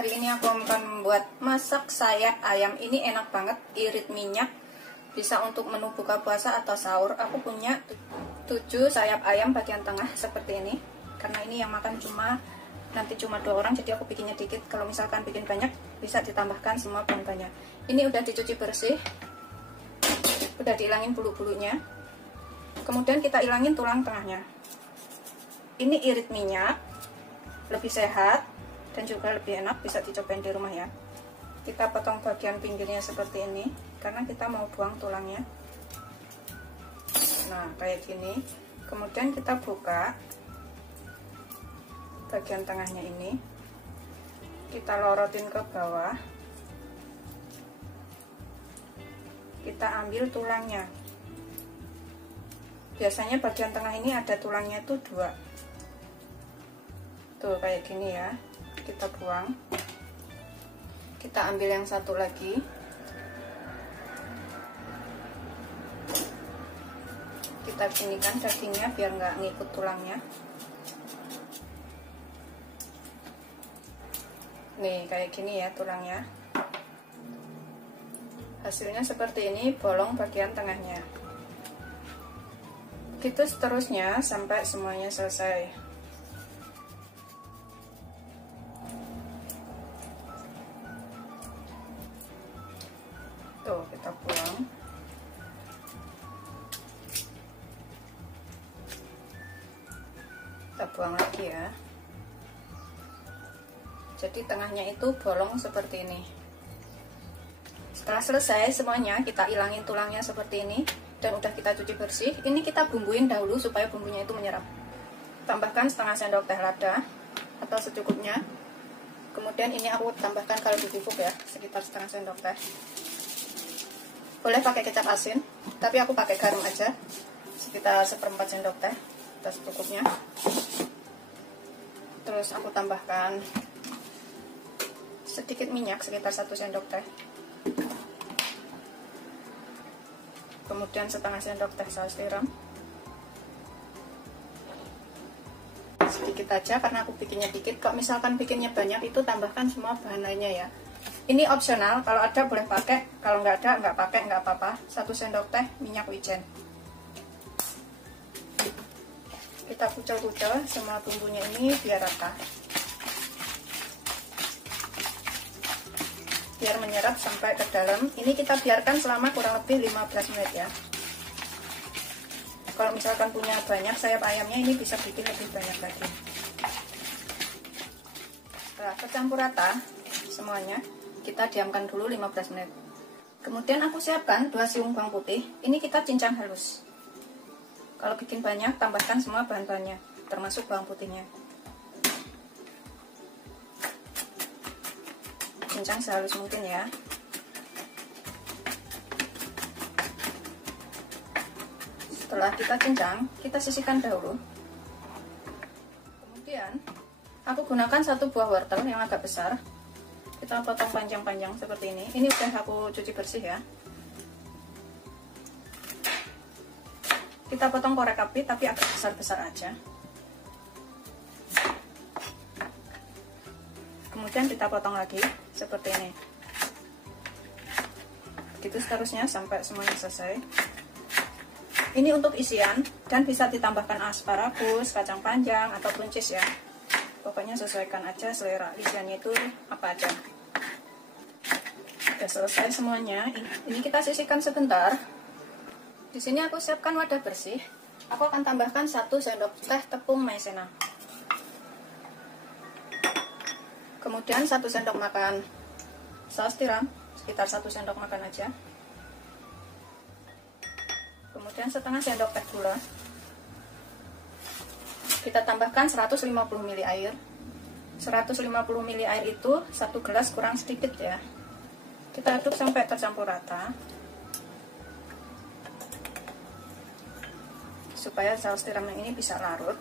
hari ini aku akan membuat masak sayap ayam. Ini enak banget, irit minyak. Bisa untuk menu buka puasa atau sahur. Aku punya 7 sayap ayam bagian tengah seperti ini. Karena ini yang makan nanti cuma 2 orang, jadi aku bikinnya dikit. Kalau misalkan bikin banyak, bisa ditambahkan semua bahan-bahannya. Ini udah dicuci bersih. Udah dihilangin bulu-bulunya. Kemudian kita hilangin tulang tengahnya. Ini irit minyak. Lebih sehat dan juga lebih enak, bisa dicobain di rumah ya. Kita potong bagian pinggirnya seperti ini karena kita mau buang tulangnya. Nah, kayak gini. Kemudian kita buka bagian tengahnya ini, kita lorotin ke bawah, kita ambil tulangnya. Biasanya bagian tengah ini ada tulangnya tuh 2 tuh, kayak gini ya. Kita buang, kita ambil yang satu lagi, kita ginikan dagingnya biar nggak ngikut tulangnya. Nih, kayak gini ya tulangnya. Hasilnya seperti ini, bolong bagian tengahnya. Gitu seterusnya sampai semuanya selesai. Tuh, kita buang. Kita buang lagi ya. Jadi tengahnya itu bolong seperti ini. Setelah selesai semuanya, kita hilangin tulangnya seperti ini. Dan udah kita cuci bersih. Ini kita bumbuin dahulu supaya bumbunya itu menyerap. Tambahkan setengah sendok teh lada atau secukupnya. Kemudian ini aku tambahkan kaldu bubuk ya, sekitar setengah sendok teh. Boleh pakai kecap asin, tapi aku pakai garam aja, sekitar 1/4 sendok teh atau secukupnya. Terus aku tambahkan sedikit minyak, sekitar 1 sendok teh. Kemudian setengah sendok teh saus tiram. Sedikit aja karena aku bikinnya dikit. Kalau misalkan bikinnya banyak, itu tambahkan semua bahan lainnya ya. Ini opsional, kalau ada boleh pakai, kalau nggak ada nggak pakai, nggak apa-apa. 1 sendok teh minyak wijen. Kita kucel-kucel semua bumbunya ini biar rata, biar menyerap sampai ke dalam. Ini kita biarkan selama kurang lebih 15 menit ya. Kalau misalkan punya banyak sayap ayamnya, ini bisa bikin lebih banyak lagi. Setelah tercampur rata semuanya, kita diamkan dulu 15 menit. Kemudian aku siapkan 2 siung bawang putih. Ini kita cincang halus. Kalau bikin banyak, tambahkan semua bahan-bahannya, termasuk bawang putihnya. Cincang sehalus mungkin ya. Setelah kita cincang, kita sisihkan dahulu. Kemudian aku gunakan 1 buah wortel yang agak besar. Kita potong panjang-panjang seperti ini. Ini udah aku cuci bersih ya. Kita potong korek api tapi agak besar-besar aja. Kemudian kita potong lagi seperti ini. Begitu seterusnya sampai semuanya selesai. Ini untuk isian dan bisa ditambahkan asparagus, kacang panjang atau buncis ya. Pokoknya sesuaikan aja selera isiannya itu apa aja. Udah selesai semuanya. Ini kita sisihkan sebentar. Di sini aku siapkan wadah bersih. Aku akan tambahkan 1 sendok teh tepung maizena. Kemudian 1 sendok makan saus tiram, sekitar 1 sendok makan aja. Kemudian setengah sendok teh gula. Kita tambahkan 150 ml air. 150 ml air itu 1 gelas kurang sedikit ya. Kita aduk sampai tercampur rata, supaya saus tiram ini bisa larut.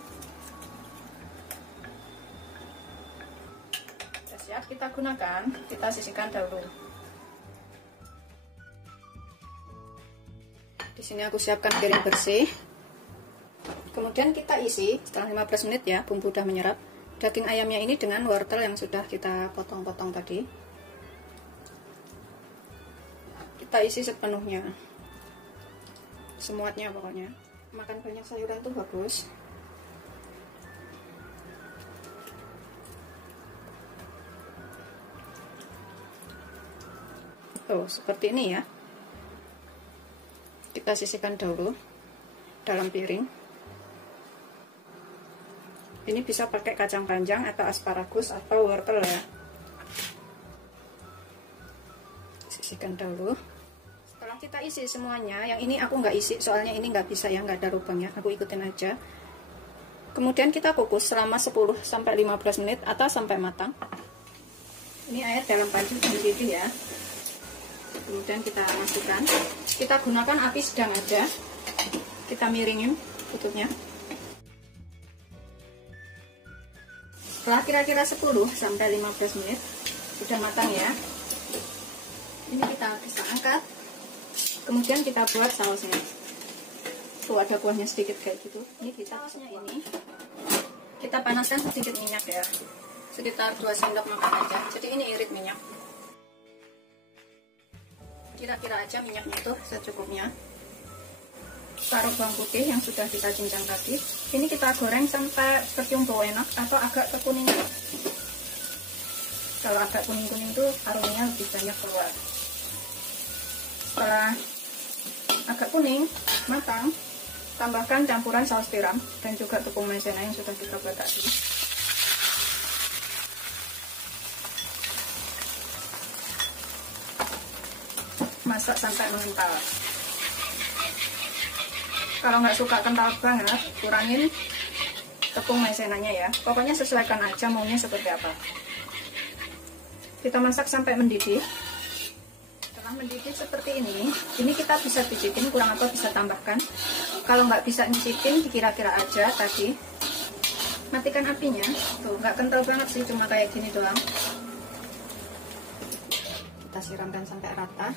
Sudah siap kita gunakan, kita sisihkan dahulu. Di sini aku siapkan piring bersih. Kemudian kita isi setelah 15 menit ya, bumbu udah menyerap. daging ayamnya ini dengan wortel yang sudah kita potong-potong tadi. Kita isi sepenuhnya, semuanya pokoknya. Makan banyak sayuran tuh bagus. Oh, seperti ini ya. Kita sisihkan dahulu dalam piring. Ini bisa pakai kacang panjang atau asparagus atau wortel ya. Sisihkan dahulu. Setelah kita isi semuanya, yang ini aku nggak isi soalnya ini nggak bisa ya, nggak ada lubangnya, aku ikutin aja. Kemudian kita kukus selama 10-15 menit atau sampai matang. Ini air dalam panci mendidih ya. Kemudian kita masukkan, kita gunakan api sedang aja, kita miringin tutupnya. Setelah kira-kira 10-15 menit sudah matang ya, ini kita bisa angkat. Kemudian kita buat sausnya. Tuh ada kuahnya sedikit kayak gitu. Ini kita sausnya ini kita panaskan sedikit minyak ya, sekitar 2 sendok makan aja. Jadi ini irit minyak. Kira-kira aja minyaknya tuh secukupnya. Taruh bawang putih yang sudah kita cincang tadi. Ini kita goreng sampai tercium bau enak atau agak kekuningan. Kalau agak kuning-kuning tuh aromanya lebih banyak keluar. Setelah agak kuning, matang, tambahkan campuran saus tiram dan juga tepung maizena yang sudah kita buat tadi. Masak sampai mengental. Kalau nggak suka kental banget, kurangin tepung maizenanya ya. Pokoknya sesuaikan aja maunya seperti apa. Kita masak sampai mendidih. Setelah mendidih seperti ini kita bisa cicipin kurang apa bisa tambahkan. Kalau nggak bisa nyicipin, dikira-kira aja tadi. Matikan apinya. Tuh, nggak kental banget sih, cuma kayak gini doang. Kita siramkan sampai rata.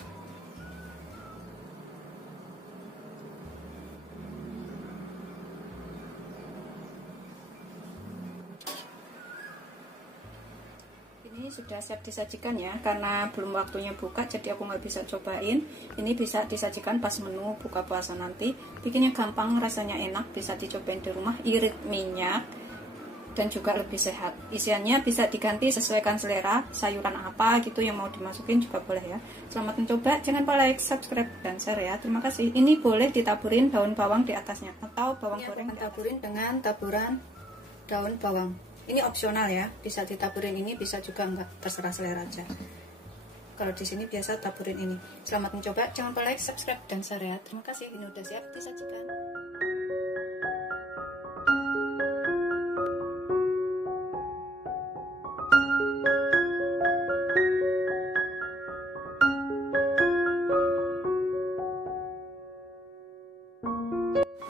Ini sudah siap disajikan ya, karena belum waktunya buka jadi aku nggak bisa cobain. Ini bisa disajikan pas menu buka puasa nanti. Bikinnya gampang, rasanya enak, bisa dicobain di rumah. Irit minyak dan juga lebih sehat. Isiannya bisa diganti sesuaikan selera, sayuran apa gitu yang mau dimasukin juga boleh ya. Selamat mencoba, jangan lupa like, subscribe, dan share ya. Terima kasih. Ini boleh ditaburin daun bawang di atasnya atau bawang goreng ditaburin dengan taburan daun bawang. Ini opsional ya, bisa ditaburin ini, bisa juga enggak, terserah selera aja. Kalau di sini biasa taburin ini. Selamat mencoba, jangan lupa like, subscribe, dan share ya. Terima kasih, ini udah siap disajikan.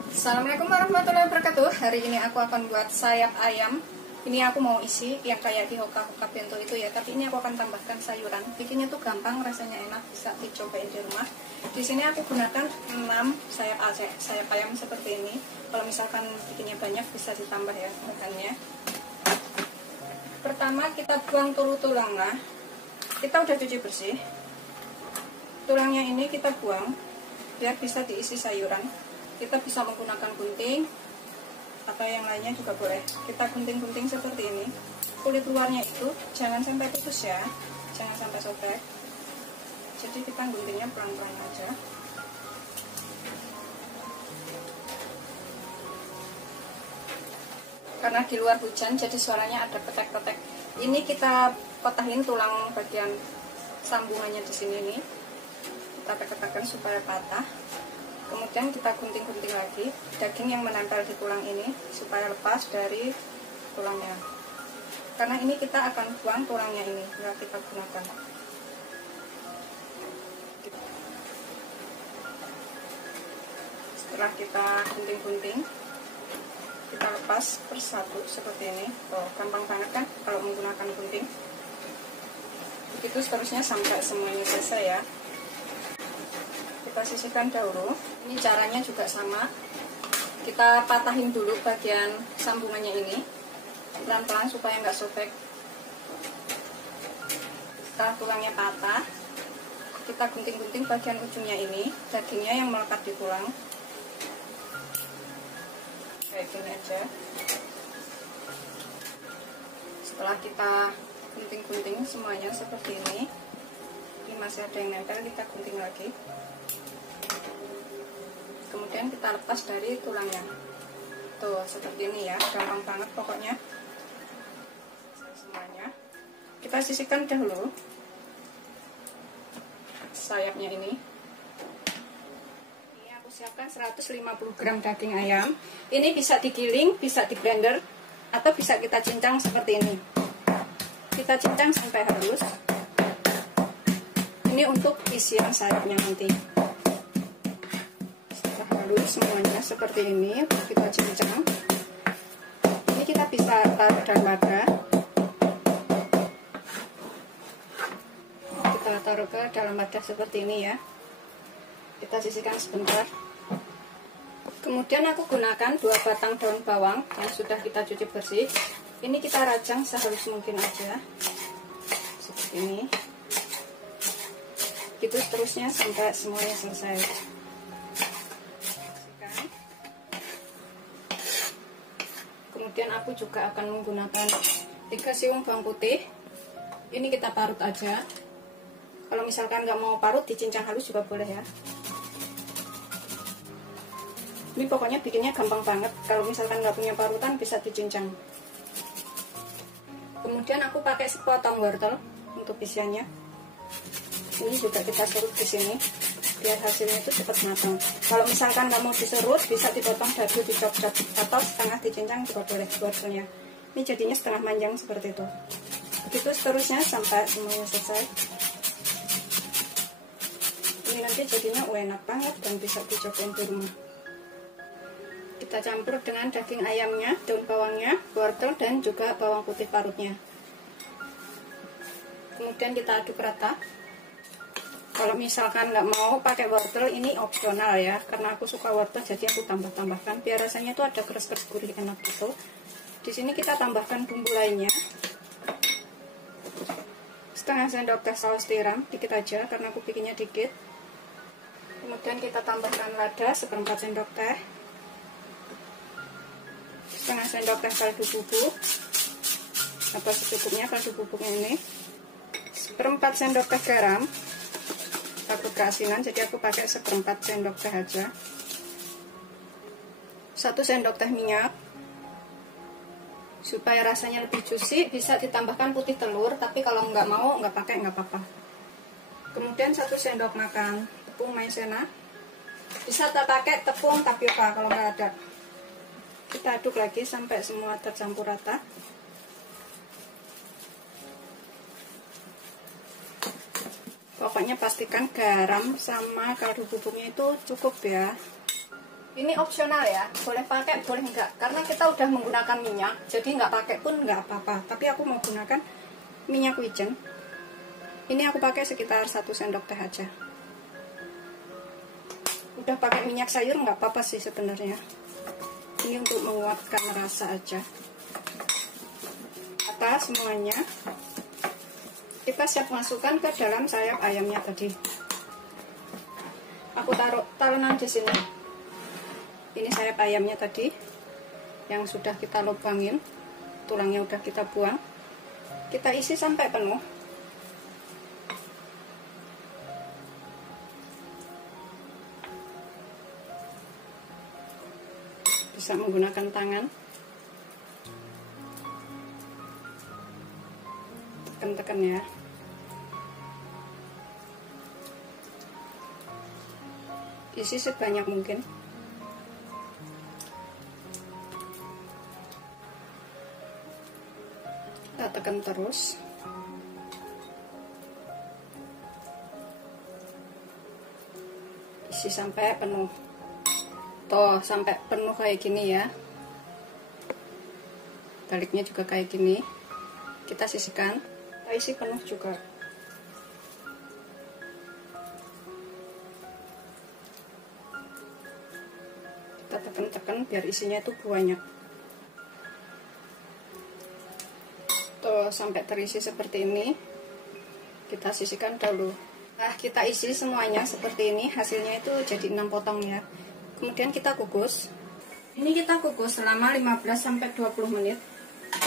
Assalamualaikum warahmatullahi wabarakatuh. Hari ini aku akan buat sayap ayam. Ini aku mau isi yang kayak di hoka-hoka bento itu ya, tapi ini aku akan tambahkan sayuran. Bikinnya tuh gampang, rasanya enak, bisa dicobain di rumah. Di sini aku gunakan 6 sayap ayam seperti ini. Kalau misalkan bikinnya banyak bisa ditambah ya makannya. Pertama kita buang tulangnya. Kita udah cuci bersih. Tulangnya ini kita buang biar bisa diisi sayuran. Kita bisa menggunakan gunting atau yang lainnya juga boleh. Kita gunting-gunting seperti ini. Kulit luarnya itu jangan sampai putus ya, jangan sampai sobek. Jadi kita guntingnya pelan-pelan aja. Karena di luar hujan jadi suaranya ada petek-petek. Ini kita patahin tulang bagian sambungannya di sini nih. Kita tekan-tekan supaya patah. Kemudian kita gunting-gunting lagi daging yang menempel di tulang ini supaya lepas dari tulangnya. Karena ini kita akan buang tulangnya ini, nggak kita gunakan. Setelah kita gunting-gunting, kita lepas persatu seperti ini. Oh, gampang banget kan kalau menggunakan gunting. Begitu seterusnya sampai semuanya selesai ya. Kita sisihkan dahulu. Ini caranya juga sama. Kita patahin dulu bagian sambungannya ini. pelan-pelan supaya nggak sobek. Setelah tulangnya patah, kita gunting-gunting bagian ujungnya ini, dagingnya yang melekat di tulang. Kayak gini aja. Setelah kita gunting-gunting semuanya seperti ini masih ada yang nempel, kita gunting lagi. Kemudian kita lepas dari tulangnya. Tuh, seperti ini ya, gampang banget pokoknya. Semuanya. Kita sisihkan dahulu sayapnya ini. Ini aku siapkan 150 gram daging ayam. Ini bisa digiling, bisa di blender, atau bisa kita cincang seperti ini. Kita cincang sampai halus. Ini untuk isian sayapnya nanti. Setelah halus semuanya seperti ini, kita cincang. Ini kita bisa taruh dalam wadah. Kita taruh ke dalam wadah seperti ini ya. Kita sisihkan sebentar. Kemudian aku gunakan 2 batang daun bawang yang sudah kita cuci bersih. Ini kita rajang sehalus mungkin aja. Seperti ini. Itu seterusnya sampai semuanya selesai. Kemudian aku juga akan menggunakan 3 siung bawang putih. Ini kita parut aja. Kalau misalkan nggak mau parut, dicincang halus juga boleh ya. Ini pokoknya bikinnya gampang banget. Kalau misalkan nggak punya parutan, bisa dicincang. Kemudian aku pakai sepotong wortel untuk isiannya. Ini juga kita serut di sini biar hasilnya itu cepat matang. Kalau misalkan nggak mau diserut, bisa dipotong dadu, dicop-cop, atau setengah dicincang juga boleh wortelnya. Ini jadinya setengah panjang seperti itu. Begitu seterusnya sampai semuanya selesai. Ini nanti jadinya enak banget dan bisa dicobain di rumah. Kita campur dengan daging ayamnya, daun bawangnya, wortel, dan juga bawang putih parutnya. Kemudian kita aduk rata. Kalau misalkan nggak mau pakai wortel, ini opsional ya, karena aku suka wortel jadi aku tambah-tambahkan biar rasanya tuh ada keras-keras gurih enak gitu. Di sini kita tambahkan bumbu lainnya. Setengah sendok teh saus tiram, dikit aja karena aku bikinnya dikit. Kemudian kita tambahkan lada 1/4 sendok teh. Setengah sendok teh kaldu bubuk atau secukupnya kaldu bubuknya ini. 1/4 sendok teh garam. Takut keasinan, jadi aku pakai 1/4 sendok teh aja. 1 sendok teh minyak. Supaya rasanya lebih juicy, bisa ditambahkan putih telur, tapi kalau nggak mau, nggak pakai, nggak apa-apa. Kemudian 1 sendok makan tepung maizena. Bisa tak pakai tepung tapioka kalau nggak ada. Kita aduk lagi sampai semua tercampur rata. Pokoknya pastikan garam sama kaldu bubuknya itu cukup ya. Ini opsional ya, boleh pakai boleh enggak, karena kita udah menggunakan minyak, jadi nggak pakai pun nggak apa-apa. Tapi aku mau gunakan minyak wijen. Ini aku pakai sekitar 1 sendok teh aja. Udah pakai minyak sayur nggak apa-apa sih sebenarnya. Ini untuk menguatkan rasa aja. Rata semuanya. Kita siap masukkan ke dalam sayap ayamnya tadi. Aku taruh talenan di sini. Ini sayap ayamnya tadi yang sudah kita lubangin, tulangnya udah kita buang. Kita isi sampai penuh. Bisa menggunakan tangan. Tekan-tekan ya. Isi sebanyak mungkin. Kita tekan terus. Isi sampai penuh. Tuh, sampai penuh kayak gini ya. Baliknya juga kayak gini. Kita sisihkan. Kita isi penuh juga. Kita tekan-tekan biar isinya itu banyak. Kalau sampai terisi seperti ini, kita sisihkan dulu. Nah, kita isi semuanya seperti ini, hasilnya itu jadi 6 potong ya. Kemudian kita kukus. Ini kita kukus selama 15-20 menit.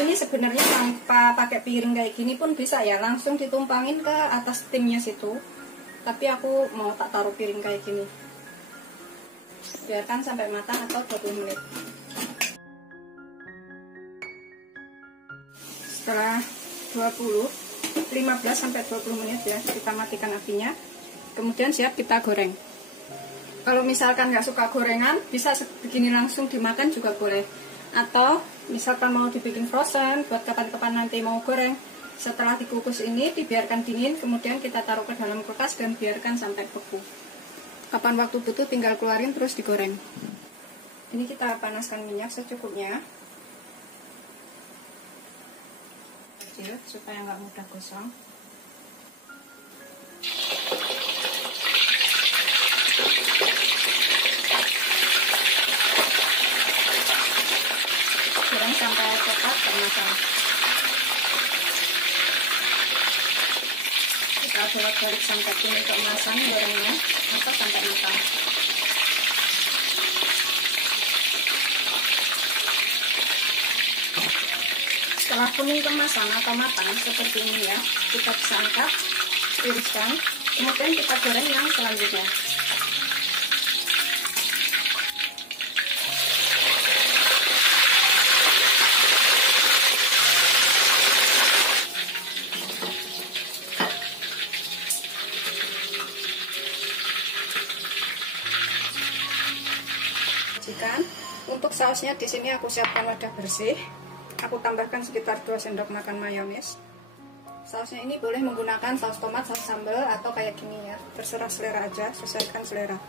Ini sebenarnya tanpa pakai piring kayak gini pun bisa ya, langsung ditumpangin ke atas timnya situ. Tapi aku mau tak taruh piring kayak gini. Biarkan sampai matang atau 20 menit. Setelah 15-20 menit ya, kita matikan apinya. Kemudian siap kita goreng. Kalau misalkan nggak suka gorengan, bisa begini langsung dimakan juga boleh. Atau misalkan mau dibikin frozen buat kapan-kapan nanti mau goreng, setelah dikukus ini dibiarkan dingin, kemudian kita taruh ke dalam kulkas dan biarkan sampai beku. Kapan waktu butuh tinggal keluarin terus digoreng. Ini kita panaskan minyak secukupnya, kecil supaya nggak mudah gosong. Goreng sampai coklat kemasan. Kita bolak-balik sampai kuning keemasan gorengnya atau sampai matang. Setelah kuning kemasan atau matang seperti ini ya, kita bisa angkat, tiriskan, kemudian kita goreng yang selanjutnya. Untuk sausnya di sini aku siapkan wadah bersih. Aku tambahkan sekitar 2 sendok makan mayones. Sausnya ini boleh menggunakan saus tomat, saus sambal, atau kayak gini ya. Terserah selera aja, sesuaikan selera.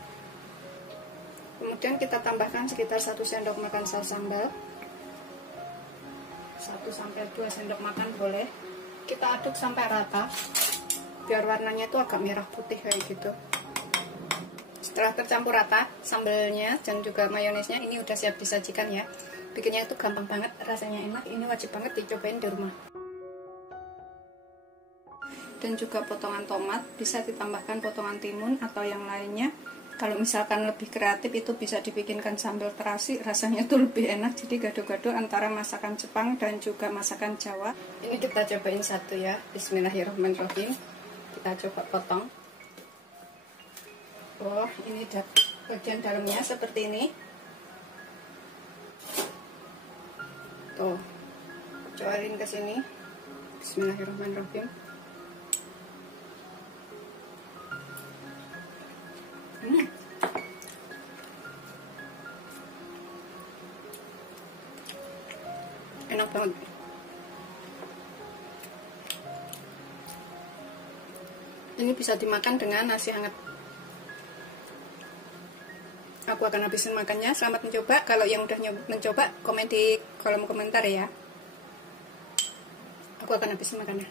Kemudian kita tambahkan sekitar 1 sendok makan saus sambal. 1-2 sendok makan boleh. Kita aduk sampai rata, biar warnanya itu agak merah putih kayak gitu. Setelah tercampur rata sambalnya dan juga mayonesnya, ini udah siap disajikan ya. Bikinnya itu gampang banget, rasanya enak. Ini wajib banget dicobain di rumah. Dan juga potongan tomat, bisa ditambahkan potongan timun atau yang lainnya. Kalau misalkan lebih kreatif itu bisa dibikinkan sambal terasi, rasanya tuh lebih enak. Jadi gado-gado antara masakan Jepang dan juga masakan Jawa. Ini kita cobain satu ya. Bismillahirrahmanirrahim. Kita coba potong. Oh, ini bagian dalamnya seperti ini. Tuh, cobain ke sini. Bismillahirrahmanirrahim. Enak banget. Ini bisa dimakan dengan nasi hangat. Aku akan habisin makannya. Selamat mencoba. Kalau yang udah mencoba, komen di kolom komentar ya. Aku akan habisin makannya.